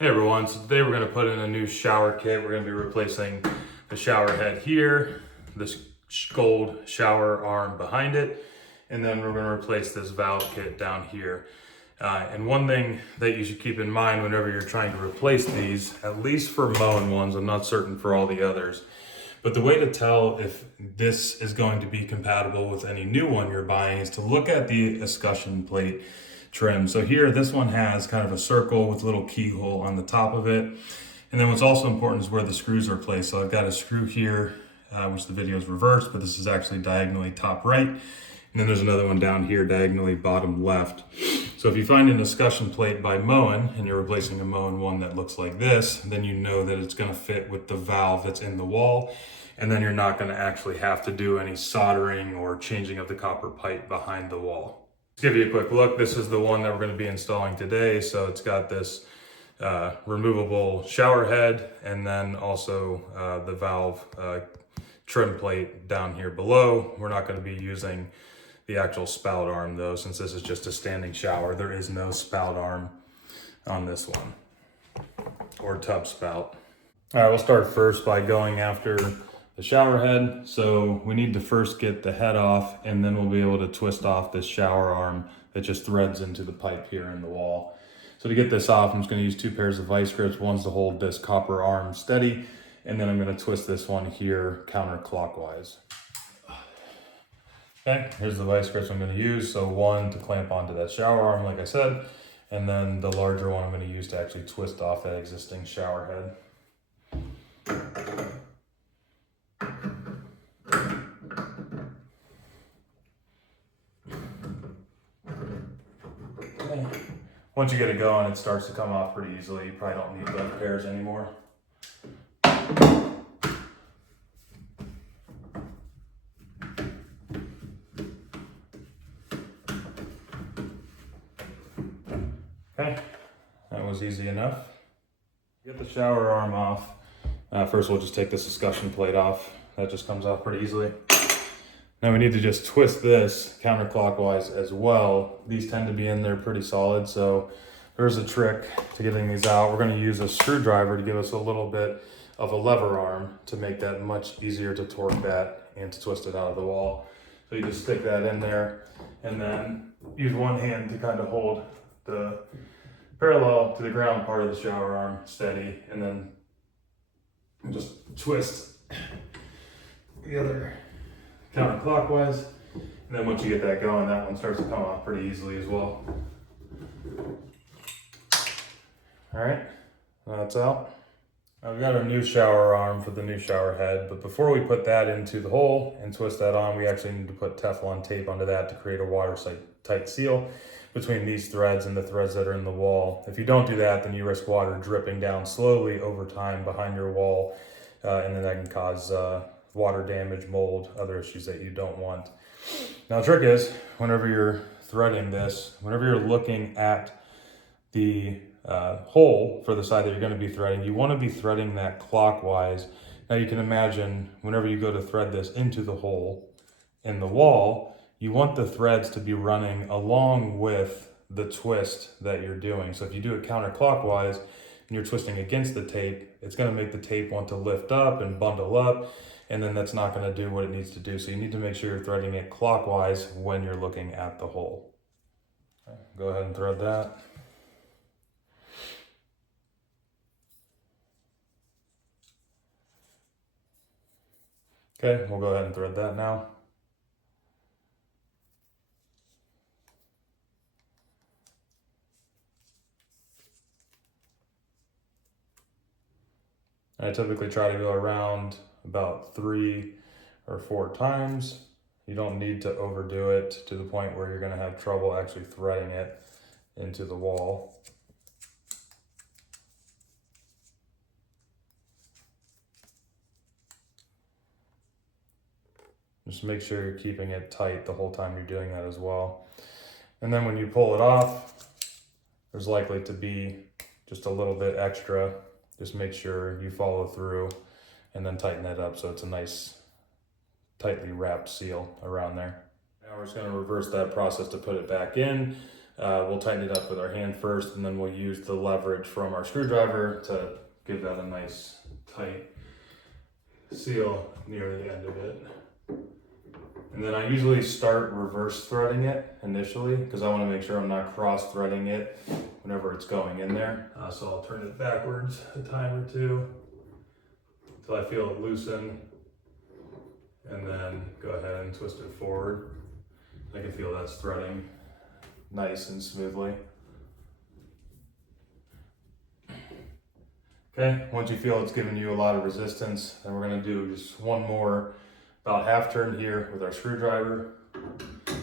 Hey everyone, so today we're going to put in a new shower kit. We're going to be replacing the shower head here, this gold shower arm behind it, and then we're going to replace this valve kit down here. And one thing that you should keep in mind whenever you're trying to replace these, at least for Moen ones, I'm not certain for all the others, but the way to tell if this is going to be compatible with any new one you're buying is to look at the escutcheon plate trim. So here, this one has kind of a circle with a little keyhole on the top of it. And then what's also important is where the screws are placed. So I've got a screw here, which the video is reversed, but this is actually diagonally top right. And then there's another one down here, diagonally bottom left. So if you find an escutcheon plate by Moen and you're replacing a Moen one that looks like this, then you know that it's gonna fit with the valve that's in the wall. And then you're not gonna actually have to do any soldering or changing of the copper pipe behind the wall. To give you a quick look, this is the one that we're going to be installing today. So it's got this removable shower head and then also the valve trim plate down here below. We're not going to be using the actual spout arm though, since this is just a standing shower. There is no spout arm on this one, or tub spout. All right, we'll start first by going after the shower head. So we need to first get the head off, and then we'll be able to twist off this shower arm that just threads into the pipe here in the wall. So to get this off, I'm just going to use 2 pairs of vice grips. One's to hold this copper arm steady, and then I'm going to twist this one here counterclockwise. Okay, here's the vice grips I'm going to use. So one to clamp onto that shower arm, like I said, and then the larger one I'm going to use to actually twist off that existing shower head. Once you get it going, it starts to come off pretty easily. You probably don't need both pairs anymore. Okay, that was easy enough. Get the shower arm off. First we'll just take this escutcheon plate off. That just comes off pretty easily. Now we need to just twist this counterclockwise as well. These tend to be in there pretty solid, so there's a trick to getting these out. We're going to use a screwdriver to give us a little bit of a lever arm to make that much easier to torque that and to twist it out of the wall. So you just stick that in there and then use one hand to kind of hold the parallel to the ground part of the shower arm steady, and then just twist the other counterclockwise, and then once you get that going, that one starts to come off pretty easily as well. All right, that's out. Now we've got our new shower arm for the new shower head, but before we put that into the hole and twist that on, we actually need to put Teflon tape onto that to create a watertight seal between these threads and the threads that are in the wall. If you don't do that, then you risk water dripping down slowly over time behind your wall, and then that can cause water damage, mold, other issues that you don't want. Now the trick is, whenever you're threading this, whenever you're looking at the hole for the side that you're going to be threading, you want to be threading that clockwise. Now you can imagine whenever you go to thread this into the hole in the wall, you want the threads to be running along with the twist that you're doing. So if you do it counterclockwise and you're twisting against the tape, it's going to make the tape want to lift up and bundle up, and then that's not going to do what it needs to do. So you need to make sure you're threading it clockwise when you're looking at the hole. Okay, go ahead and thread that. Okay, we'll go ahead and thread that now. I typically try to go around about 3 or 4 times. You don't need to overdo it to the point where you're going to have trouble actually threading it into the wall. Just make sure you're keeping it tight the whole time you're doing that as well. And then when you pull it off, there's likely to be just a little bit extra. Just make sure you follow through and then tighten it up so it's a nice tightly wrapped seal around there. Now we're just going to reverse that process to put it back in. We'll tighten it up with our hand first, and then we'll use the leverage from our screwdriver to give that a nice tight seal near the end of it. And then I usually start reverse threading it initially because I want to make sure I'm not cross threading it whenever it's going in there. So I'll turn it backwards a time or two until I feel it loosen, and then go ahead and twist it forward. I can feel that's threading nice and smoothly. Okay, once you feel it's giving you a lot of resistance, then we're going to do just one more about half turn here with our screwdriver,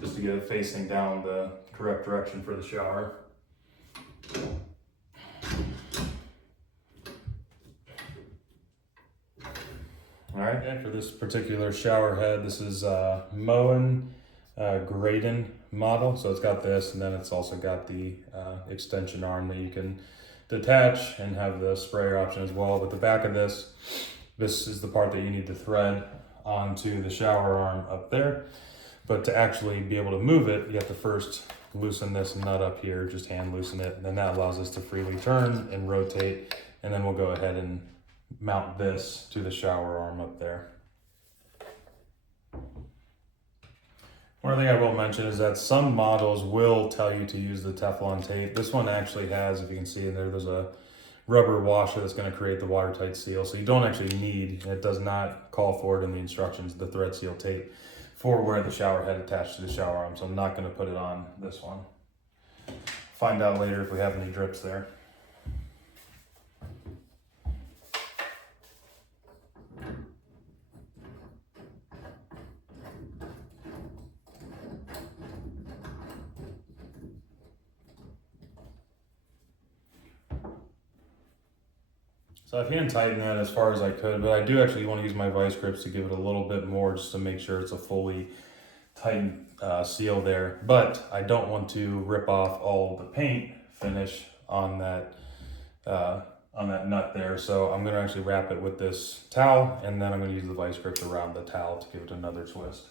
just to get it facing down the correct direction for the shower. All right, and for this particular shower head, this is Moen Graydon model. So it's got this, and then it's also got the extension arm that you can detach and have the sprayer option as well. But the back of this is the part that you need to thread onto the shower arm up there. But to actually be able to move it, you have to first loosen this nut up here, just hand loosen it, and then that allows us to freely turn and rotate, and then we'll go ahead and mount this to the shower arm up there. One thing I will mention is that some models will tell you to use the Teflon tape. This one actually has, if you can see in there, there's a rubber washer that's going to create the watertight seal. So you don't actually need, it does not call for it in the instructions, the thread seal tape for where the shower head attached to the shower arm. So I'm not going to put it on this one. Find out later if we have any drips there. So I've hand tightened that as far as I could, but I do actually want to use my vice grips to give it a little bit more, just to make sure it's a fully tightened seal there. But I don't want to rip off all the paint finish on that nut there. So I'm going to actually wrap it with this towel, and then I'm going to use the vice grips around the towel to give it another twist.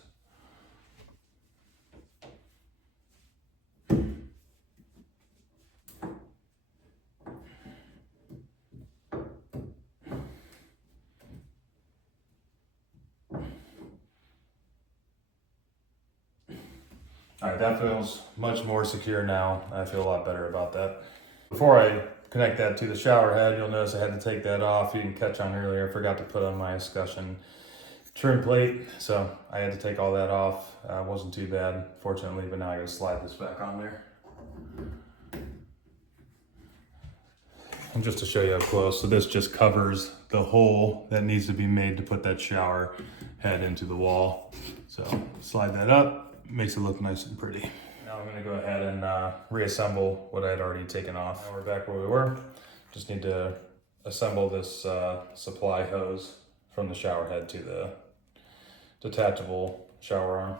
All right, that feels much more secure now. I feel a lot better about that. Before I connect that to the shower head, you'll notice I had to take that off. You didn't catch on earlier. I forgot to put on my escutcheon trim plate, so I had to take all that off. It wasn't too bad, fortunately, but now I gotta slide this back on there. And just to show you up close, so this just covers the hole that needs to be made to put that shower head into the wall. So slide that up. Makes it look nice and pretty. Now I'm going to go ahead and reassemble what I had already taken off. Now we're back where we were. Just need to assemble this supply hose from the shower head to the detachable shower arm.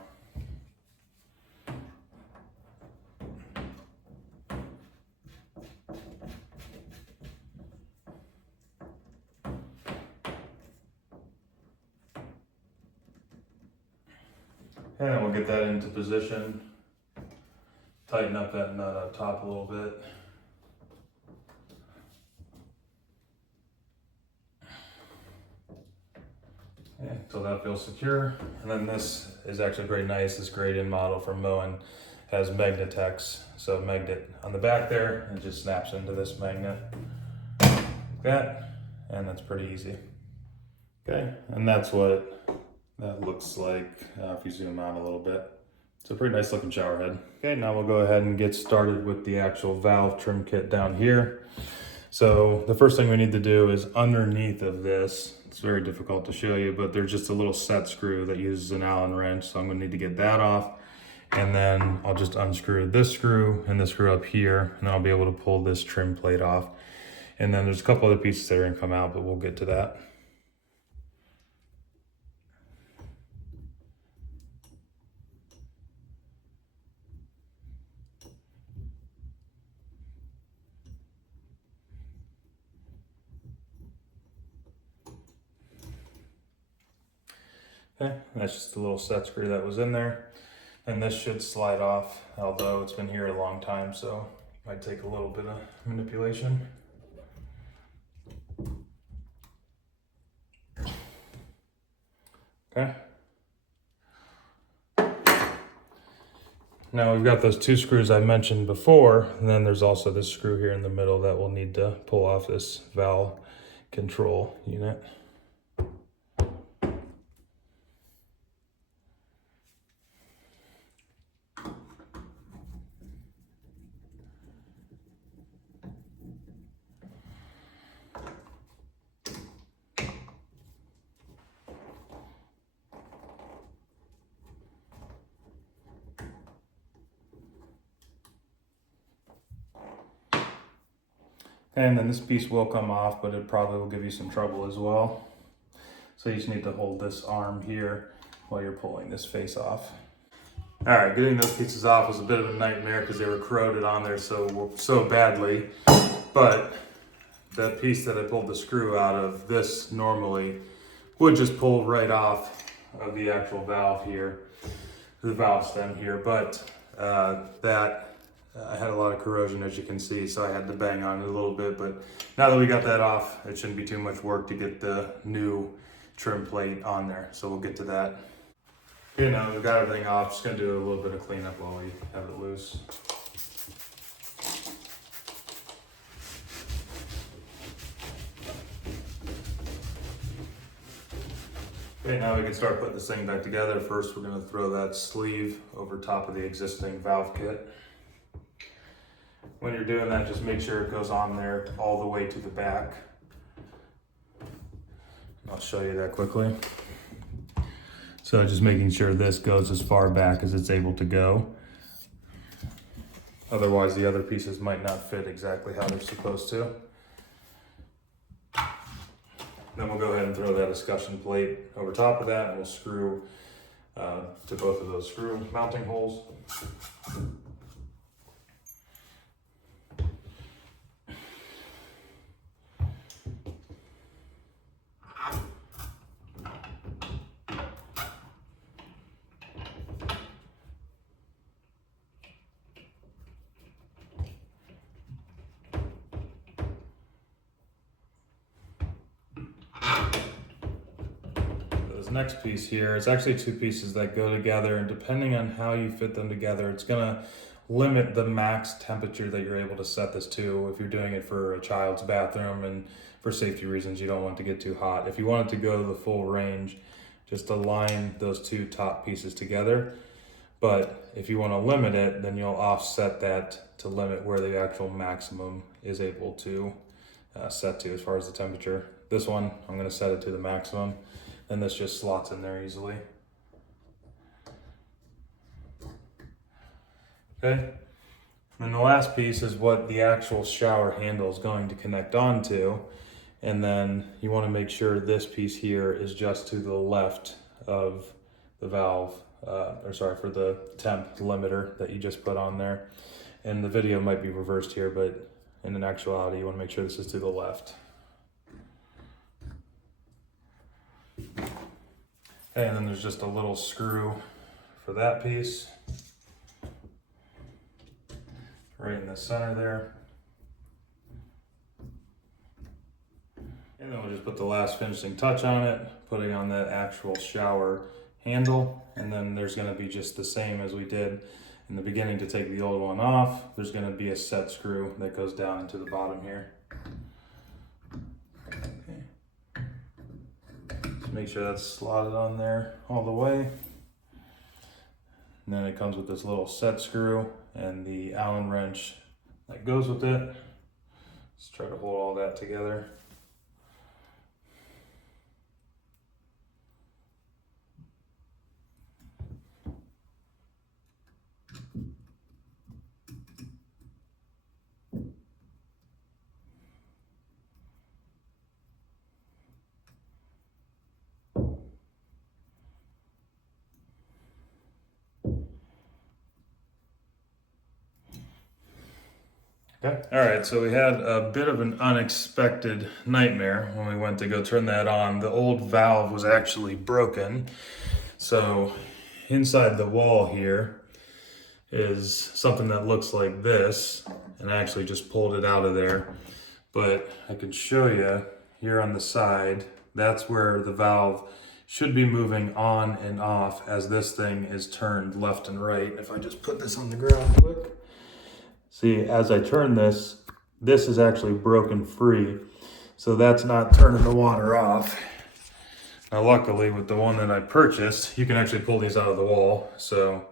And then we'll get that into position, tighten up that nut up top a little bit. Okay, so that feels secure. And then this is actually very nice. This Graydon model from Moen has Magnetex. So magnet on the back there, and it just snaps into this magnet like that. And that's pretty easy. Okay, and that's what that looks like if you zoom out a little bit. It's a pretty nice looking shower head. Okay, now we'll go ahead and get started with the actual valve trim kit down here. So the first thing we need to do is underneath of this, it's very difficult to show you, but there's just a little set screw that uses an Allen wrench. So I'm gonna need to get that off. And then I'll just unscrew this screw and this screw up here, and then I'll be able to pull this trim plate off. And then there's a couple other pieces that are gonna come out, but we'll get to that. Okay, that's just a little set screw that was in there. And this should slide off, although it's been here a long time, so it might take a little bit of manipulation. Okay. Now we've got those 2 screws I mentioned before, and then there's also this screw here in the middle that we'll need to pull off this valve control unit. And then this piece will come off, but it probably will give you some trouble as well. So you just need to hold this arm here while you're pulling this face off. All right, getting those pieces off was a bit of a nightmare because they were corroded on there so badly. But that piece that I pulled the screw out of, this normally would just pull right off of the actual valve here, the valve stem here. But I had a lot of corrosion, as you can see, so I had to bang on it a little bit. But now that we got that off, it shouldn't be too much work to get the new trim plate on there. So we'll get to that. You know, we've got everything off. Just gonna do a little bit of cleanup while we have it loose. Okay, now we can start putting this thing back together. First, we're gonna throw that sleeve over top of the existing valve kit. When you're doing that, just make sure it goes on there all the way to the back. I'll show you that quickly. So just making sure this goes as far back as it's able to go. Otherwise, the other pieces might not fit exactly how they're supposed to. Then we'll go ahead and throw that escutcheon plate over top of that, and we'll screw to both of those screw mounting holes. Next piece here, it's actually 2 pieces that go together, and depending on how you fit them together, it's gonna limit the max temperature that you're able to set this to. If you're doing it for a child's bathroom and for safety reasons, you don't want it to get too hot. If you want it to go the full range, just align those 2 top pieces together. But if you want to limit it, then you'll offset that to limit where the actual maximum is able to set to as far as the temperature. This one, I'm going to set it to the maximum, and this just slots in there easily. Okay, and the last piece is what the actual shower handle is going to connect onto, and then you want to make sure this piece here is just to the left of the valve, for the temp limiter that you just put on there. And the video might be reversed here, but in actuality, you want to make sure this is to the left. And then there's just a little screw for that piece, right in the center there. And then we'll just put the last finishing touch on it, putting on that actual shower handle. And then there's going to be just the same as we did in the beginning to take the old one off. There's going to be a set screw that goes down into the bottom here. Make sure that's slotted on there all the way. And then it comes with this little set screw and the Allen wrench that goes with it. Let's try to hold all that together. Okay. All right, so we had a bit of an unexpected nightmare when we went to go turn that on. The old valve was actually broken. So inside the wall here is something that looks like this, and I actually just pulled it out of there. But I could show you here on the side, that's where the valve should be moving on and off as this thing is turned left and right. If I just put this on the ground quick. See, as I turn this, this is actually broken free. So that's not turning the water off. Now luckily with the one that I purchased, you can actually pull these out of the wall. So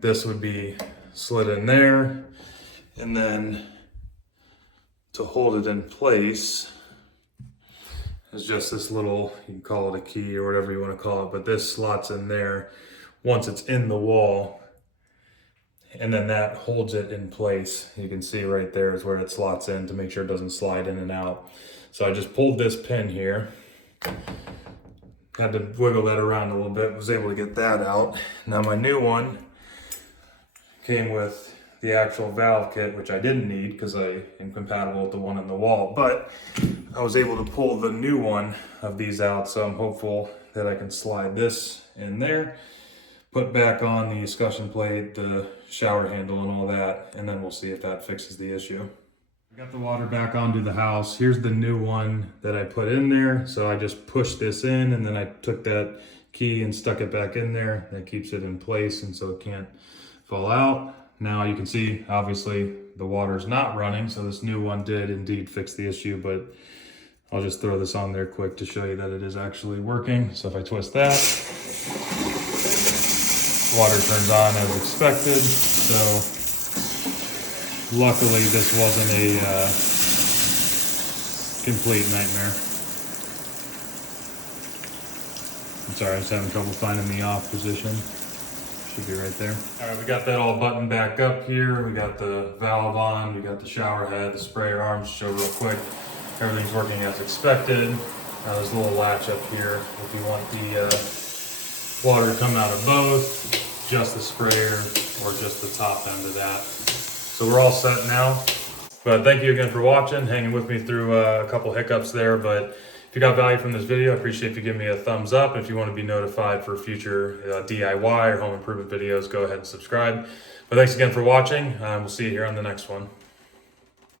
this would be slid in there, and then to hold it in place is just this little, you can call it a key or whatever you want to call it, but this slots in there once it's in the wall, and then that holds it in place. You can see right there is where it slots in to make sure it doesn't slide in and out. So I just pulled this pin here, had to wiggle that around a little bit, was able to get that out. Now my new one came with the actual valve kit, which I didn't need because I am compatible with the one in the wall, but I was able to pull the new one of these out, so I'm hopeful that I can slide this in there, put back on the escutcheon plate, the shower handle and all that, and then we'll see if that fixes the issue. I got the water back onto the house. Here's the new one that I put in there. So I just pushed this in, and then I took that key and stuck it back in there. That keeps it in place, and so it can't fall out. Now you can see, obviously, the water's not running, so this new one did indeed fix the issue, but I'll just throw this on there quick to show you that it is actually working. So if I twist that, water turns on as expected. So luckily this wasn't a complete nightmare. I'm sorry, I was having trouble finding the off position. Should be right there. All right, we got that all buttoned back up here. We got the valve on, we got the shower head, the sprayer arms. Show real quick. Everything's working as expected. There's a little latch up here if you want the water to come out of both, just the sprayer or just the top end of that. So we're all set now. But thank you again for watching, hanging with me through a couple hiccups there. But if you got value from this video, I appreciate if you give me a thumbs up. If you want to be notified for future DIY or home improvement videos, go ahead and subscribe. But thanks again for watching. We'll see you here on the next one.